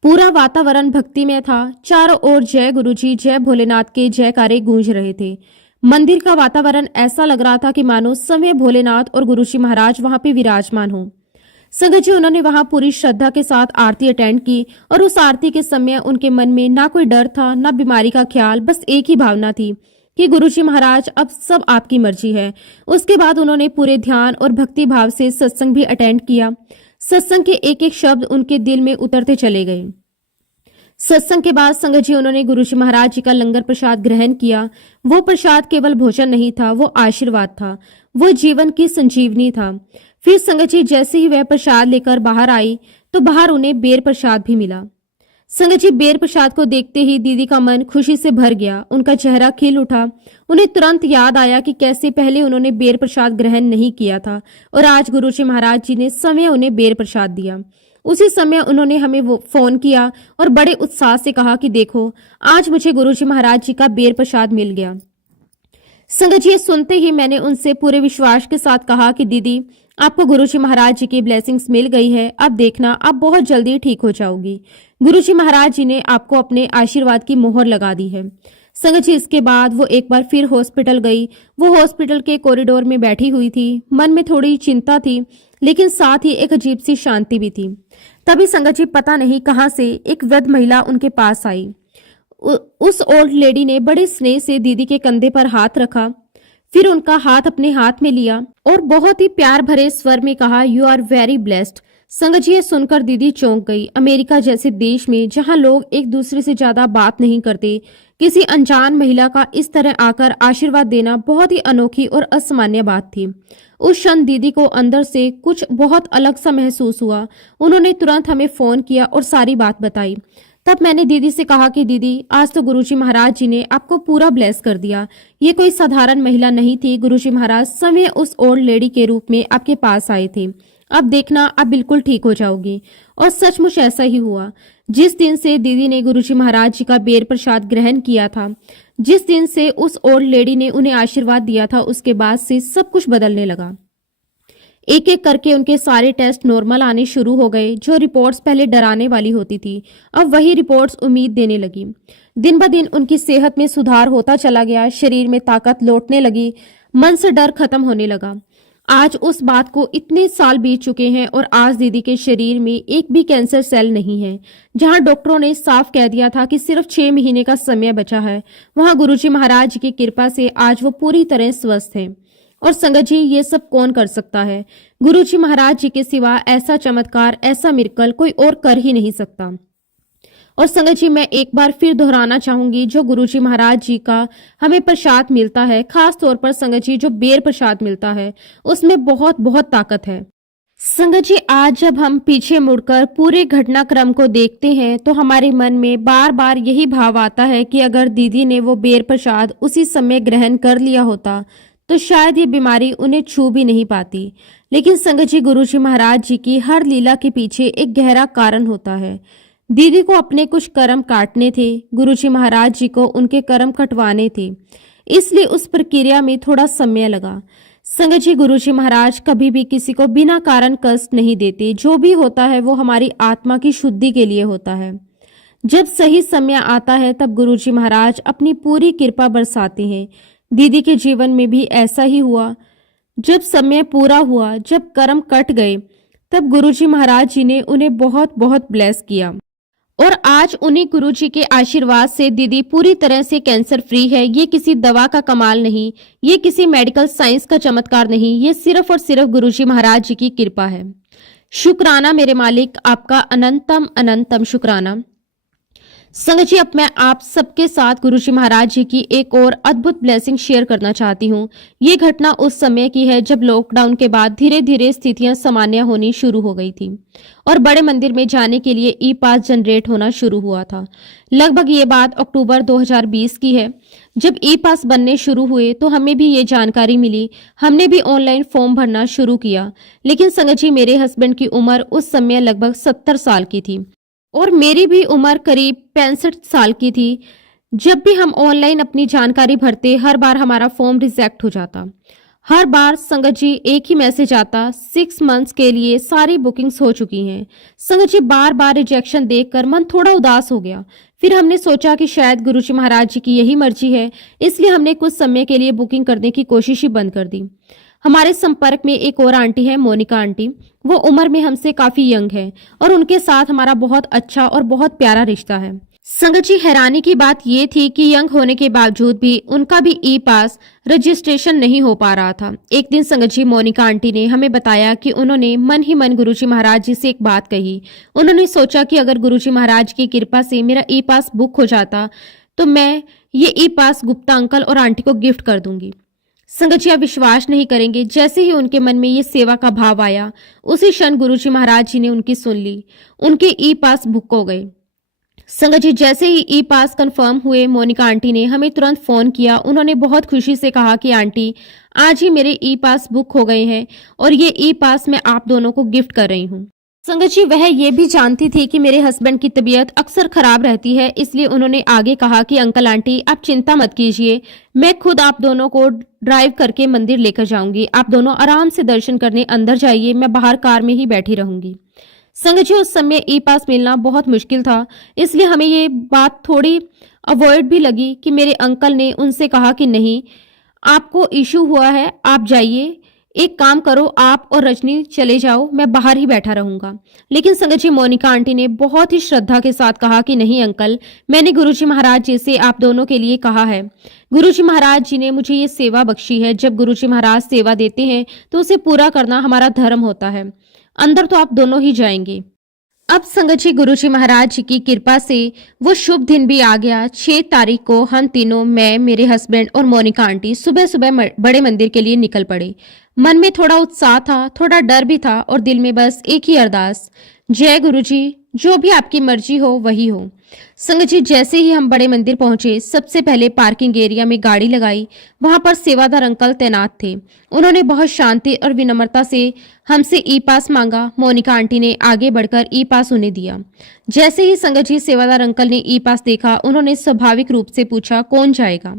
पूरा वातावरण भक्तिमय था। चारों ओर जय गुरुजी, जय भोलेनाथ के जयकारे गूंज रहे थे। मंदिर का वातावरण ऐसा लग रहा था कि मानो स्वयं भोलेनाथ और गुरुजी महाराज वहां पे विराजमान हो। संगत जी, उन्होंने वहां पूरी श्रद्धा के साथ आरती अटेंड की और उस आरती के समय उनके मन में ना कोई डर था, ना बीमारी का ख्याल, बस एक ही भावना थी कि गुरुजी महाराज, अब सब आपकी मर्जी है। उसके बाद उन्होंने पूरे ध्यान और भक्ति भाव से सत्संग भी अटेंड किया। सत्संग के एक एक शब्द उनके दिल में उतरते चले गए। सत्संग के बाद संगत जी, उन्होंने गुरुजी महाराज जी का लंगर प्रसाद ग्रहण किया। वो प्रसाद केवल भोजन नहीं था, वो आशीर्वाद था, वो जीवन की संजीवनी था। फिर संगत जी, जैसे ही वह प्रसाद लेकर बाहर आई तो बाहर उन्हें बेर प्रसाद भी मिला। संगत जी, बेर प्रसाद को देखते ही दीदी का मन खुशी से भर गया, उनका चेहरा खिल उठा। उन्हें तुरंत याद आया कि कैसे पहले उन्होंने बेर प्रसाद ग्रहण नहीं किया था और आज गुरुजी महाराज जी ने स्वयं उन्हें बेर प्रसाद दिया। उसी समय उन्होंने हमें वो फोन किया और बड़े उत्साह से कहा कि देखो, आज मुझे गुरुजी महाराज जी का बेर प्रसाद मिल गया। संगत जी, ये सुनते ही मैंने उनसे पूरे विश्वास के साथ कहा कि दीदी, आपको गुरुजी महाराज जी की ब्लेसिंग्स मिल गई है। अब देखना, आप बहुत जल्दी ठीक हो जाओगी। गुरुजी महाराज जी ने आपको अपने आशीर्वाद की मोहर लगा दी है। संगत जी, इसके बाद वो एक बार फिर हॉस्पिटल गई। वो हॉस्पिटल के कॉरिडोर में बैठी हुई थी। मन में थोड़ी चिंता थी, लेकिन साथ ही एक अजीब सी शांति भी थी। तभी संगत जी पता नहीं कहां से एक वृद्ध महिला उनके पास आई। उस ओल्ड लेडी ने बड़े स्नेह से दीदी के कंधे पर हाथ रखा, फिर उनका हाथ अपने हाथ में लिया और बहुत ही प्यार भरे स्वर में कहा, यू आर वेरी ब्लेस्ड। संगत जी, ये सुनकर दीदी चौंक गई। अमेरिका जैसे देश में जहां लोग एक दूसरे से ज्यादा बात नहीं करते, किसी अनजान महिला का इस तरह आकर आशीर्वाद देना बहुत ही अनोखी और असामान्य बात थी। उस क्षण दीदी को अंदर से कुछ बहुत अलग सा महसूस हुआ। उन्होंने तुरंत हमें फोन किया और सारी बात बताई। तब मैंने दीदी से कहा कि दीदी, आज तो गुरुजी महाराज जी ने आपको पूरा ब्लेस कर दिया। ये कोई साधारण महिला नहीं थी। गुरुजी महाराज स्वयं उस ओल्ड लेडी के रूप में आपके पास आए थे। अब देखना, आप बिल्कुल ठीक हो जाओगी। और सचमुच ऐसा ही हुआ। जिस दिन से दीदी ने गुरुजी महाराज जी का बेर प्रसाद ग्रहण किया था, जिस दिन से उस ओल्ड लेडी ने उन्हें आशीर्वाद दिया था, उसके बाद से सब कुछ बदलने लगा। एक एक करके उनके सारे टेस्ट नॉर्मल आने शुरू हो गए। जो रिपोर्ट्स पहले डराने वाली होती थी, अब वही रिपोर्ट्स उम्मीद देने लगी। दिन ब दिन उनकी सेहत में सुधार होता चला गया। शरीर में ताकत लौटने लगी। मन से डर खत्म होने लगा। आज उस बात को इतने साल बीत चुके हैं और आज दीदी के शरीर में एक भी कैंसर सेल नहीं है। जहां डॉक्टरों ने साफ कह दिया था कि सिर्फ 6 महीने का समय बचा है, वहां गुरुजी महाराज जी की कृपा से आज वो पूरी तरह स्वस्थ हैं। और संगत जी, ये सब कौन कर सकता है? गुरुजी महाराज जी के सिवा ऐसा चमत्कार, ऐसा मिरेकल कोई और कर ही नहीं सकता। और संगत जी, मैं एक बार फिर दोहराना चाहूंगी, जो गुरुजी महाराज जी का हमें प्रसाद मिलता है, खास तौर पर संगत जी जो बेर प्रसाद मिलता है, उसमें बहुत बहुत ताकत है। संगत जी, आज जब हम पीछे मुड़कर पूरे घटनाक्रम को देखते हैं तो हमारे मन में बार बार यही भाव आता है कि अगर दीदी ने वो बेर प्रसाद उसी समय ग्रहण कर लिया होता तो शायद ये बीमारी उन्हें छू भी नहीं पाती। लेकिन संगत जी, गुरुजी महाराज जी की हर लीला के पीछे एक गहरा कारण होता है। दीदी को अपने कुछ कर्म काटने थे, गुरुजी महाराज जी को उनके कर्म कटवाने थे, इसलिए उस प्रक्रिया में थोड़ा समय लगा। संगत जी, गुरुजी महाराज कभी भी किसी को बिना कारण कष्ट नहीं देते। जो भी होता है वो हमारी आत्मा की शुद्धि के लिए होता है। जब सही समय आता है तब गुरुजी महाराज अपनी पूरी कृपा बरसाते हैं। दीदी के जीवन में भी ऐसा ही हुआ। जब समय पूरा हुआ, जब कर्म कट गए, तब गुरुजी महाराज जी ने उन्हें बहुत बहुत ब्लेस किया। और आज उन्हीं गुरुजी के आशीर्वाद से दीदी पूरी तरह से कैंसर फ्री है। ये किसी दवा का कमाल नहीं, ये किसी मेडिकल साइंस का चमत्कार नहीं, ये सिर्फ और सिर्फ गुरुजी महाराज जी की कृपा है। शुक्राना मेरे मालिक, आपका अनंतम अनंतम शुक्राना। संगत जी, अब मैं आप सबके साथ गुरुजी महाराज जी की एक और अद्भुत ब्लेसिंग शेयर करना चाहती हूँ। ये घटना उस समय की है जब लॉकडाउन के बाद धीरे धीरे स्थितियां सामान्य होनी शुरू हो गई थी और बड़े मंदिर में जाने के लिए ई पास जनरेट होना शुरू हुआ था। लगभग ये बात अक्टूबर 2020 की है। जब ई पास बनने शुरू हुए तो हमें भी ये जानकारी मिली। हमने भी ऑनलाइन फॉर्म भरना शुरू किया। लेकिन संगत जी, मेरे हस्बैंड की उम्र उस समय लगभग 70 साल की थी और मेरी भी उम्र करीब 65 साल की थी। जब भी हम ऑनलाइन अपनी जानकारी भरते, हर बार हमारा फॉर्म रिजेक्ट हो जाता। हर बार संगत जी एक ही मैसेज आता, 6 मंथ्स के लिए सारी बुकिंग्स हो चुकी हैं। संगत जी, बार बार रिजेक्शन देखकर मन थोड़ा उदास हो गया। फिर हमने सोचा कि शायद गुरुजी महाराज जी की यही मर्जी है, इसलिए हमने कुछ समय के लिए बुकिंग करने की कोशिश ही बंद कर दी। हमारे संपर्क में एक और आंटी है, मोनिका आंटी। वो उम्र में हमसे काफी यंग है और उनके साथ हमारा बहुत अच्छा और बहुत प्यारा रिश्ता है। संगत जी, हैरानी की बात ये थी कि यंग होने के बावजूद भी उनका भी ई पास रजिस्ट्रेशन नहीं हो पा रहा था। एक दिन संगत जी, मोनिका आंटी ने हमें बताया कि उन्होंने मन ही मन गुरुजी महाराज जी से एक बात कही। उन्होंने सोचा कि अगर गुरुजी महाराज की कृपा से मेरा ई पास बुक हो जाता तो मैं ये ई पास गुप्ता अंकल और आंटी को गिफ्ट कर दूंगी। संगत जी, आप विश्वास नहीं करेंगे, जैसे ही उनके मन में ये सेवा का भाव आया, उसी क्षण गुरुजी महाराज जी ने उनकी सुन ली। उनके ई पास बुक हो गए। संगत जी, जैसे ही ई पास कंफर्म हुए, मोनिका आंटी ने हमें तुरंत फोन किया। उन्होंने बहुत खुशी से कहा कि आंटी, आज ही मेरे ई पास बुक हो गए हैं और ये ई पास मैं आप दोनों को गिफ्ट कर रही हूँ। संगत जी वह ये भी जानती थी कि मेरे हस्बैंड की तबीयत अक्सर खराब रहती है, इसलिए उन्होंने आगे कहा कि अंकल आंटी आप चिंता मत कीजिए, मैं खुद आप दोनों को ड्राइव करके मंदिर लेकर जाऊंगी। आप दोनों आराम से दर्शन करने अंदर जाइए, मैं बाहर कार में ही बैठी रहूंगी। संगत जी उस समय ई पास मिलना बहुत मुश्किल था, इसलिए हमें ये बात थोड़ी अवॉइड भी लगी कि मेरे अंकल ने उनसे कहा कि नहीं, आपको इशू हुआ है, आप जाइए, एक काम करो आप और रजनी चले जाओ, मैं बाहर ही बैठा रहूंगा। लेकिन संगत जी मोनिका आंटी ने बहुत ही श्रद्धा के साथ कहा कि नहीं अंकल, मैंने गुरुजी महाराज जी से आप दोनों के लिए कहा है। गुरुजी महाराज जी ने मुझे ये सेवा बख्शी है, जब गुरुजी महाराज सेवा देते हैं तो उसे पूरा करना हमारा धर्म होता है। अंदर तो आप दोनों ही जाएंगे। अब संगत जी गुरुजी महाराज जी की कृपा से वो शुभ दिन भी आ गया। 6 तारीख को हम तीनों, मैं, मेरे हस्बैंड और मोनिका आंटी सुबह सुबह बड़े मंदिर के लिए निकल पड़े। मन में थोड़ा उत्साह था, थोड़ा डर भी था और दिल में बस एक ही अरदास, जय गुरुजी, जो भी आपकी मर्जी हो वही हो। संगत जी जैसे ही हम बड़े मंदिर पहुंचे, सबसे पहले पार्किंग एरिया में गाड़ी लगाई। वहां पर सेवादार अंकल तैनात थे। उन्होंने बहुत शांति और विनम्रता से हमसे ई पास मांगा। मोनिका आंटी ने आगे बढ़कर ई पास उन्हें दिया। जैसे ही संगत जी सेवादार अंकल ने ई पास देखा, उन्होंने स्वाभाविक रूप से पूछा कौन जाएगा।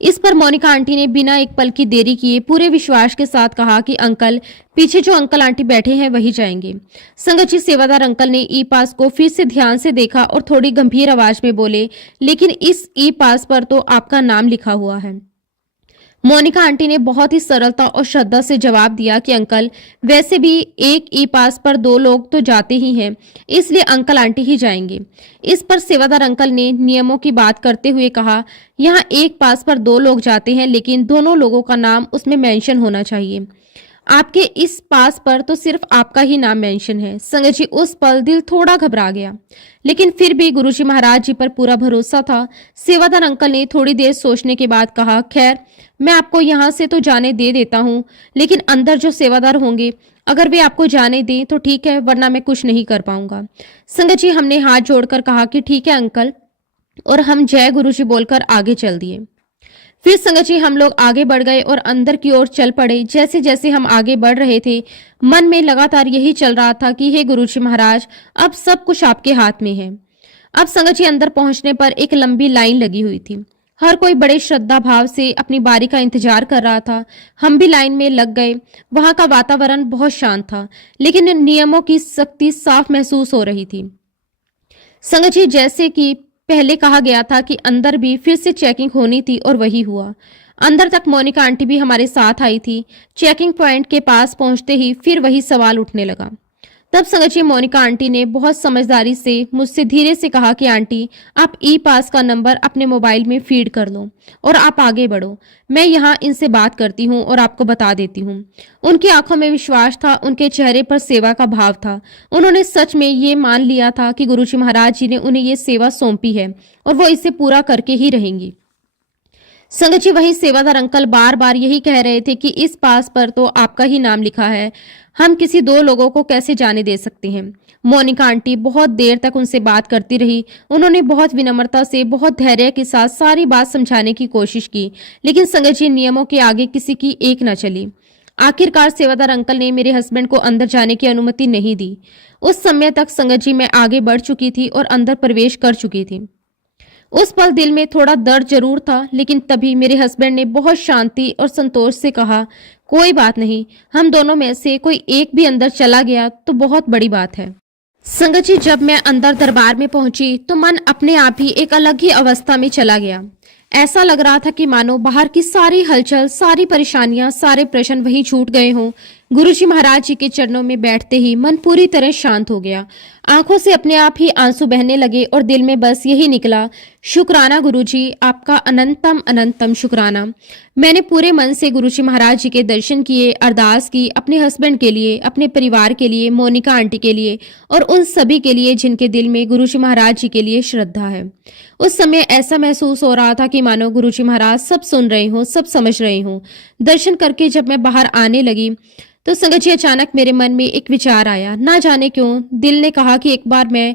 इस पर मोनिका आंटी ने बिना एक पल की देरी किए पूरे विश्वास के साथ कहा कि अंकल, पीछे जो अंकल आंटी बैठे हैं वही जाएंगे। संगत जी सेवादार अंकल ने ई पास को फिर से ध्यान से देखा और थोड़ी गंभीर आवाज में बोले, लेकिन इस ई पास पर तो आपका नाम लिखा हुआ है। मोनिका आंटी ने बहुत ही सरलता और श्रद्धा से जवाब दिया कि अंकल, वैसे भी एक ई पास पर 2 लोग तो जाते ही हैं, इसलिए अंकल आंटी ही जाएंगे। इस पर सेवादार अंकल ने नियमों की बात करते हुए कहा, यहाँ एक पास पर 2 लोग जाते हैं, लेकिन दोनों लोगों का नाम उसमें मेंशन होना चाहिए। आपके इस पास पर तो सिर्फ आपका ही नाम मेंशन है। संगत जी उस पल दिल थोड़ा घबरा गया, लेकिन फिर भी गुरुजी महाराज जी पर पूरा भरोसा था। सेवादार अंकल ने थोड़ी देर सोचने के बाद कहा, खैर मैं आपको यहाँ से तो जाने दे देता हूँ, लेकिन अंदर जो सेवादार होंगे अगर वे आपको जाने दें तो ठीक है, वरना मैं कुछ नहीं कर पाऊंगा। संगत जी हमने हाथ जोड़कर कहा कि ठीक है अंकल, और हम जय गुरुजी बोलकर आगे चल दिए। फिर संगत जी हम लोग आगे बढ़ गए और अंदर की ओर चल पड़े। जैसे जैसे हम आगे बढ़ रहे थे, मन में लगातार यही चल रहा था कि हे गुरुजी महाराज, अब सब कुछ आपके हाथ में है। अब संगत जी अंदर पहुंचने पर एक लंबी लाइन लगी हुई थी। हर कोई बड़े श्रद्धा भाव से अपनी बारी का इंतजार कर रहा था। हम भी लाइन में लग गए। वहां का वातावरण बहुत शांत था, लेकिन नियमों की सख्ती साफ महसूस हो रही थी। संगत जी जैसे कि पहले कहा गया था कि अंदर भी फिर से चेकिंग होनी थी, और वही हुआ। अंदर तक मोनिका आंटी भी हमारे साथ आई थी। चेकिंग पॉइंट के पास पहुंचते ही फिर वही सवाल उठने लगा। तब संगत जी मोनिका आंटी ने बहुत समझदारी से मुझसे धीरे से कहा कि आंटी, आप ई पास का नंबर अपने मोबाइल में फीड कर लो और आप आगे बढ़ो। मैं यहाँ इनसे बात करती हूँ और आपको बता देती हूँ। उनकी आंखों में विश्वास था, उनके चेहरे पर सेवा का भाव था। उन्होंने सच में ये मान लिया था कि गुरुजी महाराज जी ने उन्हें ये सेवा सौंपी है और वो इसे पूरा करके ही रहेंगी। संगत जी वही सेवादार अंकल बार बार यही कह रहे थे कि इस पास पर तो आपका ही नाम लिखा है, हम किसी 2 लोगों को कैसे जाने दे सकते हैं। मोनिका आंटी बहुत देर तक उनसे बात करती रही। उन्होंने बहुत विनम्रता से, बहुत धैर्य के साथ सारी बात समझाने की कोशिश की, लेकिन संगत जी नियमों के आगे किसी की एक न चली। आखिरकार सेवादार अंकल ने मेरे हस्बैंड को अंदर जाने की अनुमति नहीं दी। उस समय तक संगत जी मैं आगे बढ़ चुकी थी और अंदर प्रवेश कर चुकी थी। उस पल दिल में थोड़ा दर्द जरूर था, लेकिन तभी मेरे हस्बैंड ने बहुत शांति और संतोष से कहा, कोई बात नहीं, हम दोनों में से कोई एक भी अंदर चला गया तो बहुत बड़ी बात है। संगत जी जब मैं अंदर दरबार में पहुंची तो मन अपने आप ही एक अलग ही अवस्था में चला गया। ऐसा लग रहा था कि मानो बाहर की सारी हलचल, सारी परेशानियां, सारे प्रश्न वहीं छूट गए हों। गुरुजी महाराज जी के चरणों में बैठते ही मन पूरी तरह शांत हो गया। आंखों से अपने आप ही आंसू बहने लगे और दिल में बस यही निकला, शुक्राना गुरुजी, आपका अनंतम अनंतम शुक्राना। मैंने पूरे मन से गुरुजी महाराज जी के दर्शन किए, अरदास की अपने हस्बैंड के लिए, अपने परिवार के लिए, मोनिका आंटी के लिए और उन सभी के लिए जिनके दिल में गुरुजी महाराज जी के लिए श्रद्धा है। उस समय ऐसा महसूस हो रहा था कि मानो गुरुजी महाराज सब सुन रहे हों, सब समझ रहे हों। दर्शन करके जब मैं बाहर आने लगी तो संगत जी अचानक मेरे मन में एक विचार आया। ना जाने क्यों दिल ने कहा कि एक बार मैं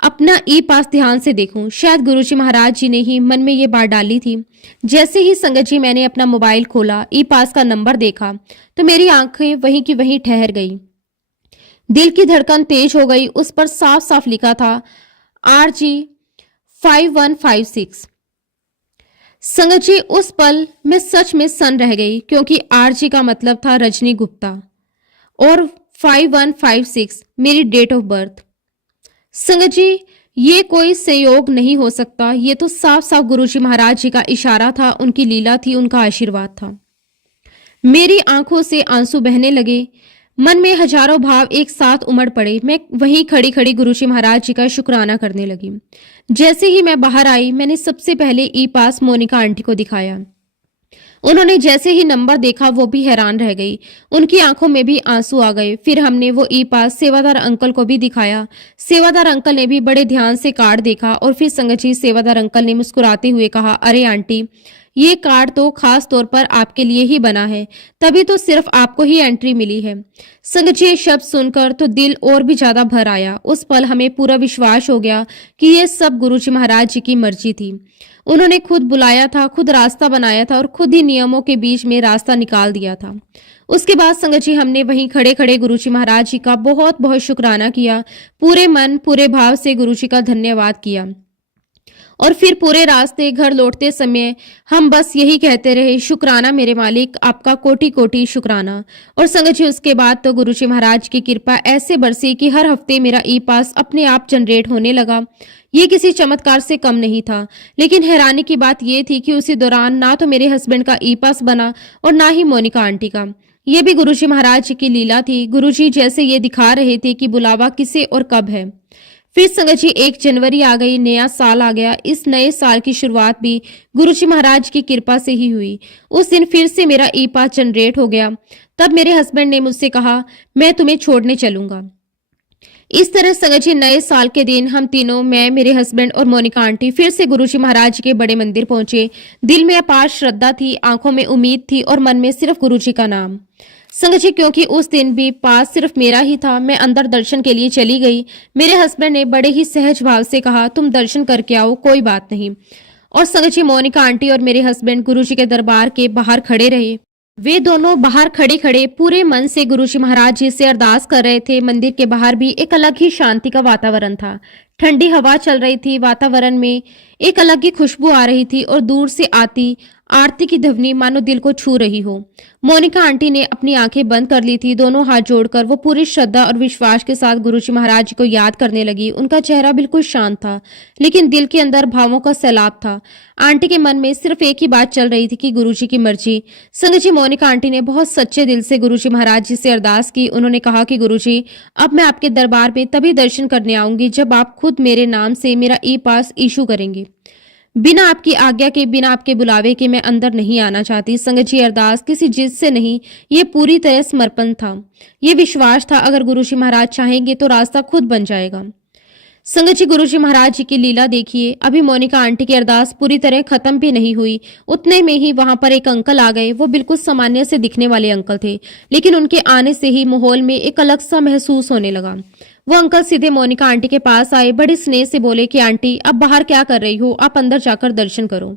अपना ई पास ध्यान से देखूं। शायद गुरुजी महाराज जी ने ही मन में ये बात डाली थी। जैसे ही संगत जी मैंने अपना मोबाइल खोला, ई पास का नंबर देखा तो मेरी आंखें वहीं की वहीं ठहर गई। दिल की धड़कन तेज हो गई। उस पर साफ साफ लिखा था RG 5156। संगत जी, उस पल मैं सच में सन्न रह गई, क्योंकि RG का मतलब था रजनी गुप्ता और 5156 मेरी डेट ऑफ बर्थ। संगत जी, ये कोई संयोग नहीं हो सकता, ये तो साफ साफ गुरुजी महाराज जी का इशारा था, उनकी लीला थी, उनका आशीर्वाद था। मेरी आंखों से आंसू बहने लगे, मन में हजारों भाव एक साथ उमड़ पड़े। मैं वहीं खड़ी खड़ी गुरुजी महाराज जी का शुक्राना करने लगी। जैसे ही मैं बाहर आई, मैंने सबसे पहले ई पास मोनिका आंटी को दिखाया। उन्होंने जैसे ही नंबर देखा, वो भी हैरान रह गई, उनकी आंखों में भी आंसू आ गए। फिर हमने वो ई पास सेवादार अंकल को भी दिखाया। सेवादार अंकल ने भी बड़े ध्यान से कार्ड देखा और फिर संगत जी, सेवादार अंकल ने मुस्कुराते हुए कहा, अरे आंटी, ये कार्ड तो खास तौर पर आपके लिए ही बना है, तभी तो सिर्फ आपको ही एंट्री मिली है। संगत जी, शब्द सुनकर तो दिल और भी ज्यादा भर आया। उस पल हमें पूरा विश्वास हो गया कि ये सब गुरुजी महाराज जी की मर्जी थी। उन्होंने खुद बुलाया था, खुद रास्ता बनाया था और खुद ही नियमों के बीच में रास्ता निकाल दिया था। उसके बाद संगत जी, हमने वहीं खड़े खड़े गुरुजी महाराज जी का बहुत बहुत शुक्राना किया, पूरे मन पूरे भाव से गुरुजी का धन्यवाद किया। और फिर पूरे रास्ते घर लौटते समय हम बस यही कहते रहे, शुक्राना मेरे मालिक, आपका कोटि कोटि शुक्राना। और संगत जी, उसके बाद तो गुरुजी महाराज की कृपा ऐसे बरसी कि हर हफ्ते मेरा ई पास अपने आप जनरेट होने लगा। ये किसी चमत्कार से कम नहीं था, लेकिन हैरानी की बात यह थी कि उसी दौरान ना तो मेरे हस्बैंड का ई पास बना और ना ही मोनिका आंटी का। ये भी गुरुजी महाराज जी की लीला थी। गुरुजी जैसे ये दिखा रहे थे कि बुलावा किसे और कब है। फिर संगत जी, 1 जनवरी आ गई, नया साल आ गया। इस नए साल की शुरुआत भी गुरुजी महाराज की कृपा से ही हुई। उस दिन फिर से मेरा ई पास जनरेट हो गया। तब मेरे हस्बैंड ने मुझसे कहा, मैं तुम्हें छोड़ने चलूंगा। इस तरह संगत जी, नए साल के दिन हम तीनों, मैं, मेरे हस्बैंड और मोनिका आंटी, फिर से गुरुजी महाराज के बड़े मंदिर पहुंचे। दिल में अपार श्रद्धा थी, आंखों में उम्मीद थी और मन में सिर्फ गुरुजी का नाम। संगत जी, क्योंकि उस दिन भी पास सिर्फ मेरा ही था, मैं अंदर दर्शन के लिए चली गई। मेरे हस्बैंड ने बड़े ही सहज भाव से कहा, तुम दर्शन करके आओ, कोई बात नहीं। और संगत जी, मोनिका आंटी और मेरे हस्बैंड गुरुजी के दरबार के बाहर खड़े रहे। वे दोनों बाहर खड़े खड़े पूरे मन से गुरुजी महाराज जी से अरदास कर रहे थे। मंदिर के बाहर भी एक अलग ही शांति का वातावरण था। ठंडी हवा चल रही थी, वातावरण में एक अलग ही खुशबू आ रही थी और दूर से आती आरती की ध्वनि मानो दिल को छू रही हो। मोनिका आंटी ने अपनी आंखें बंद कर ली थी। दोनों हाथ जोड़कर वो पूरी श्रद्धा और विश्वास के साथ गुरुजी महाराज जी को याद करने लगी। उनका चेहरा बिल्कुल शांत था, लेकिन दिल के अंदर भावों का सैलाब था। आंटी के मन में सिर्फ एक ही बात चल रही थी कि गुरुजी की मर्जी। संगत जी, मोनिका आंटी ने बहुत सच्चे दिल से गुरुजी महाराज जी से अरदास की। उन्होंने कहा कि गुरुजी, अब मैं आपके दरबार में तभी दर्शन करने आऊंगी जब आप खुद मेरे नाम से मेरा ई पास इशू करेंगे। बिना आपकी आज्ञा के, बिना आपके बुलावे के मैं अंदर नहीं आना चाहती। संगत जी, अरदास किसी जिद से नहीं, ये पूरी तरह समर्पण था। ये विश्वास था, अगर गुरुजी महाराज चाहेंगे तो रास्ता खुद बन जाएगा। संगत जी, गुरुजी महाराज जी की लीला देखिए। अभी मोनिका आंटी की अरदास पूरी तरह खत्म भी नहीं हुई, उतने में ही वहां पर एक अंकल आ गए। वो बिल्कुल सामान्य से दिखने वाले अंकल थे, लेकिन उनके आने से ही माहौल में एक अलग सा महसूस होने लगा। वो अंकल सीधे मोनिका आंटी के पास आए, बड़े स्नेह से बोले कि आंटी, अब बाहर क्या कर रही हो, आप अंदर जाकर दर्शन करो।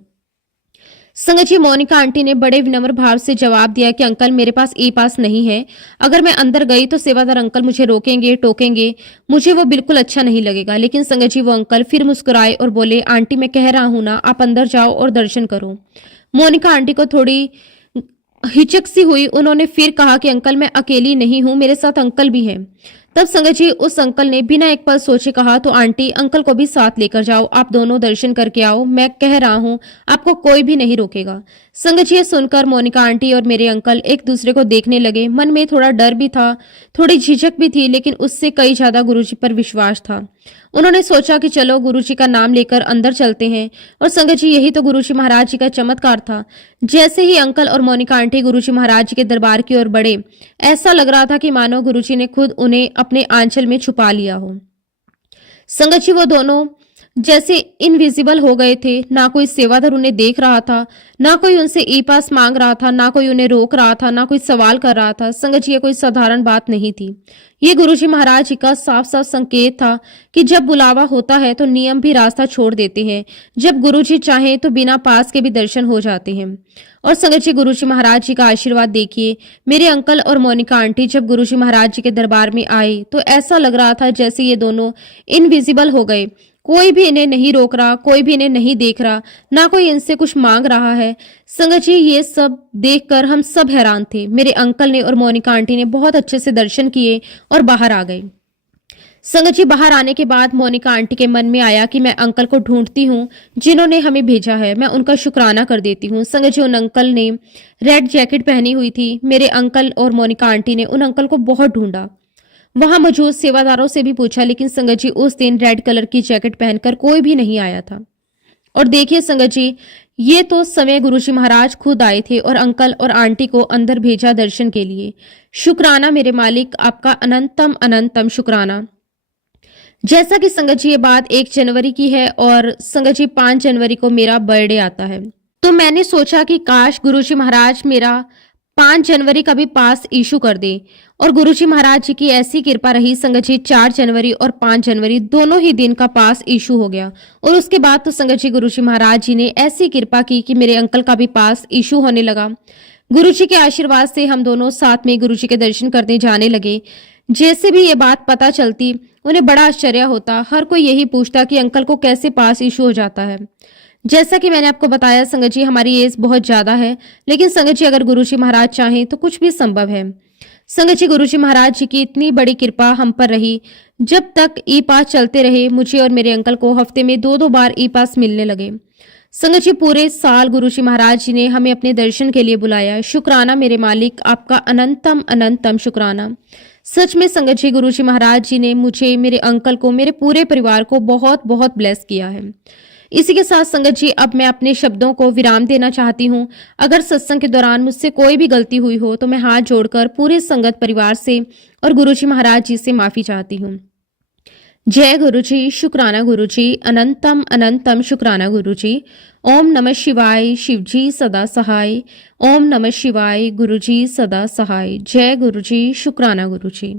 संगत जी, मोनिका आंटी ने बड़े विनम्र भाव से जवाब दिया कि अंकल, मेरे पास ई पास नहीं है। अगर मैं अंदर गई तो सेवादार अंकल मुझे रोकेंगे, टोकेंगे, मुझे वो बिल्कुल अच्छा नहीं लगेगा। लेकिन संगत जी, वो अंकल फिर मुस्कुराए और बोले, आंटी, मैं कह रहा हूं ना, आप अंदर जाओ और दर्शन करो। मोनिका आंटी को थोड़ी हिचक सी हुई। उन्होंने फिर कहा कि अंकल, मैं अकेली नहीं हूं, मेरे साथ अंकल भी हैं। तब संगत जी, उस अंकल ने बिना एक पल सोचे कहा, तो आंटी, अंकल को भी साथ लेकर जाओ, आप दोनों दर्शन करके आओ, मैं कह रहा हूं, आपको कोई भी नहीं रोकेगा। संगत जी, ये सुनकर मोनिका आंटी और मेरे अंकल एक दूसरे को देखने लगे। मन में थोड़ा डर भी था, थोड़ी झिझक भी थी, लेकिन उससे कई ज्यादा गुरुजी पर विश्वास था। उन्होंने सोचा कि चलो गुरुजी का नाम लेकर अंदर चलते हैं। और संगत जी, यही तो गुरुजी महाराज जी का चमत्कार था। जैसे ही अंकल और मोनिका आंटी गुरुजी महाराज जी के दरबार की ओर बढ़े, ऐसा लग रहा था कि मानो गुरुजी ने खुद उन्हें अपने आंचल में छुपा लिया हो। संगत जी, वो दोनों जैसे इनविजिबल हो गए थे। ना कोई सेवादार उन्हें देख रहा था, ना कोई उनसे ई पास मांग रहा था, ना कोई उन्हें रोक रहा था, ना कोई सवाल कर रहा था। संगत जी, ये कोई साधारण बात नहीं थी। ये गुरुजी महाराज जी का साफ साफ संकेत था कि जब बुलावा होता है तो नियम भी रास्ता छोड़ देते हैं। जब गुरुजी चाहें तो बिना पास के भी दर्शन हो जाते हैं। और संगत जी, गुरुजी महाराज जी का आशीर्वाद देखिए। मेरे अंकल और मोनिका आंटी जब गुरुजी महाराज जी के दरबार में आए तो ऐसा लग रहा था जैसे ये दोनों इनविजिबल हो गए। कोई भी इन्हें नहीं रोक रहा, कोई भी इन्हें नहीं देख रहा, ना कोई इनसे कुछ मांग रहा है। संगत जी, ये सब देखकर हम सब हैरान थे। मेरे अंकल ने और मोनिका आंटी ने बहुत अच्छे से दर्शन किए और बाहर आ गए। संगत जी, बाहर आने के बाद मोनिका आंटी के मन में आया कि मैं अंकल को ढूंढती हूँ जिन्होंने हमें भेजा है, मैं उनका शुक्राना कर देती हूँ। संगत जी, उन अंकल ने रेड जैकेट पहनी हुई थी। मेरे अंकल और मोनिका आंटी ने उन अंकल को बहुत ढूंढा, वहां मौजूद सेवादारों से भी पूछा, लेकिन संगत जी उस दिन रेड कलर की जैकेट पहनकर कोई भी नहीं आया था। और देखिए संगत जी, ये तो समय गुरुजी महाराज खुद आए थे और अंकल और आंटी को अंदर भेजा दर्शन के लिए। शुक्राना मेरे मालिक, आपका अनंतम अनंतम शुक्राना। जैसा कि संगत जी, ये बात 1 जनवरी की है और संगत जी 5 जनवरी को मेरा बर्थडे आता है। तो मैंने सोचा कि काश गुरुजी महाराज मेरा 5 जनवरी का भी पास इशू कर दे। और गुरुजी महाराज जी की ऐसी कृपा रही संगत जी, 4 जनवरी और 5 जनवरी दोनों ही दिन का पास इशू हो गया। और उसके बाद तो संगत जी गुरुजी महाराज जी ने ऐसी कृपा की कि मेरे अंकल का भी पास इशू होने लगा। गुरुजी के आशीर्वाद से हम दोनों साथ में गुरुजी के दर्शन करने जाने लगे। जैसे भी ये बात पता चलती उन्हें बड़ा आश्चर्य होता। हर कोई यही पूछता कि अंकल को कैसे पास इशू हो जाता है। जैसा कि मैंने आपको बताया संगत जी, हमारी एज बहुत ज्यादा है, लेकिन संगत जी अगर गुरुजी महाराज चाहें तो कुछ भी संभव है। संगत जी, गुरुजी महाराज जी की इतनी बड़ी कृपा हम पर रही। जब तक ई पास चलते रहे, मुझे और मेरे अंकल को हफ्ते में 2-2 बार ई पास मिलने लगे। संगत जी, पूरे साल गुरुजी महाराज जी ने हमें अपने दर्शन के लिए बुलाया। शुक्राना मेरे मालिक, आपका अनंतम अनंतम शुक्राना। सच में संगत जी, गुरुजी महाराज जी ने मुझे, मेरे अंकल को, मेरे पूरे परिवार को बहुत बहुत ब्लेस किया है। इसी के साथ संगत जी, अब मैं अपने शब्दों को विराम देना चाहती हूँ। अगर सत्संग के दौरान मुझसे कोई भी गलती हुई हो तो मैं हाथ जोड़कर पूरे संगत परिवार से और गुरुजी महाराज जी से माफी चाहती हूँ। जय गुरुजी, शुक्राना गुरुजी, अनंतम अनंतम शुक्राना गुरुजी। ओम नमः शिवाय, शिवजी सदा सहाय। ओम नमः शिवाय, गुरुजी सदा सहाय। जय गुरुजी, शुक्राना गुरुजी।